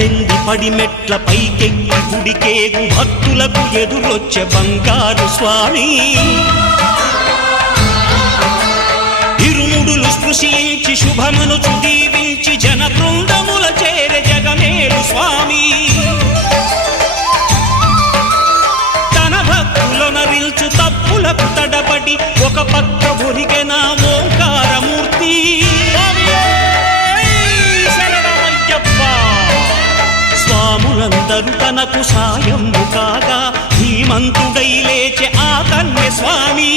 పద్దెంది పడిమెట్ల పైకెక్కి గుడికేగు భక్తులకు ఎదురొచ్చే బంగారు స్వామి ఇరుముడులు స్పృశించి శుభమనుచు దీవించి జన బృందముల చేరే జగమేలు స్వామి తన భక్తులనరిల్చు తప్పులకు తడబడి ఒక పక్క ఒరిగెన ఓంకారమూర్తి స్వాములందరూ తనకు సాయము కాగా ధీమంతుడై లేచే ఆ కన్య స్వామి